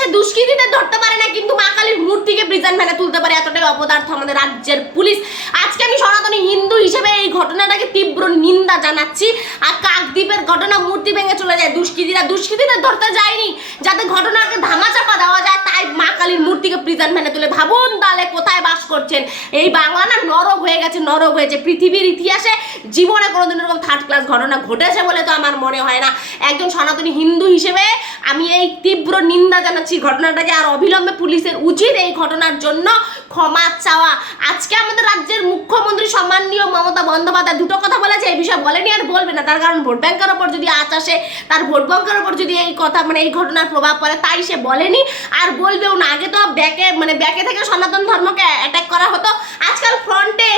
সে দুষ্কৃতীদের ধরতে পারে না, কিন্তু মা কালীর মূর্তিকে প্রিজন ভ্যানে তুলতে পারে। এতটাই অপদার্থ আমাদের রাজ্যের পুলিশ। আজকে আমি সনাতনী হিন্দু হিসেবে এই ঘটনাটাকে তীব্র নিন্দা জানাচ্ছি। আর কাকদ্বীপের ঘটনা মূর্তি ভেঙে চলে যায় দুষ্কৃতীরা। দুষ্কৃতীদের ধরতে যায়নি। যাতে ঘটনাকে ধামাচাপা দেওয়া যায়, তাই মা কালীর মূর্তিকে প্রিজন ভ্যানে তুলে। ভাবুন তাহলে কোথায় বাস করছেন? এই বাংলা না নরক হয়ে গেছে, নরক হয়েছে। পৃথিবীর ইতিহাসে জীবনে কোনোদিন এরকম থার্ড ক্লাস ঘটনা ঘটেছে বলে তো আমার মনে হয় না। একজন সনাতনী হিন্দু হিসেবে আমি এই তীব্র নিন্দা জানাচ্ছি ঘটনাটাকে আর অবিলম্বে পুলিশের উচিত এই ঘটনার জন্য ক্ষমা চাওয়া। আজকে আমাদের রাজ্যের মুখ্যমন্ত্রী সম্মানীয় মমতা বন্দ্যোপাধ্যায় দুটো কথা বলেছে, এই বিষয়ে বলেনি আর বলবে না। তার কারণ ভোট ব্যাংকের ওপর যদি আঁচ আসে, তার ভোট ব্যাংকের ওপর যদি এই কথা মানে এই ঘটনার প্রভাব পড়ে, তাই সে বলেনি। আর বলবেও না, আগে তো ব্যাকে মানে ব্যাকে থেকে সনাতন ধর্মকে অ্যাটাক করা হতো। আজকাল ফ্রন্টে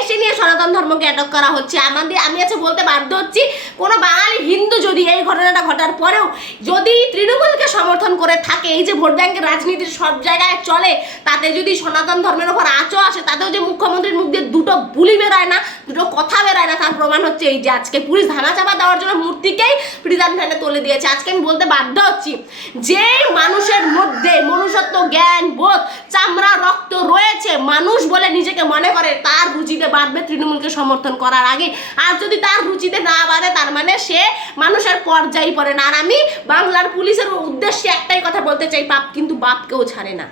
সনাতন ধর্মকে অ্যাটক করা হচ্ছে। আমাদের আমি আছে বলতে বাধ্য হচ্ছি, কোনো বাঙালি হিন্দু যদি এই ঘটনাটা ঘটার পরেও যদি তৃণমূলকে সমর্থন করে থাকে, এই যে ভোট ব্যাংকের রাজনীতির সব জায়গায় চলে, তাতে যদি সনাতন ধর্মের ওপর আঁচও আসে, তাতেও যে মুখ্যমন্ত্রীর মুখ দিয়ে বুলি বেরোয় না, দুটো কথা বেরোয় না, তার প্রমাণ হচ্ছে এই যে আজকে পুলিশ ধামাচাপা দেওয়ার জন্য মূর্তিকেই প্রিজান ভ্যানে তুলে দিয়েছে। আজকে আমি বলতে বাধ্য হচ্ছি যে মানুষের মধ্যে মনুষ্যত্ব, জ্ঞান, বোধ, চামড়া, রক্ত রয়েছে, মানুষ বলে নিজেকে মনে করে, তার রুচিতে বাঁধবে তৃণমূলকে সমর্থন করার আগে। আর যদি তার রুচিতে না বাঁধে, তার মানে সে মানুষের পর্যায়ে পড়ে না। আর আমি বাংলার পুলিশের উদ্দেশ্যে একটাই কথা বলতে চাই, পাপ কিন্তু বাপকেও ছাড়ে না।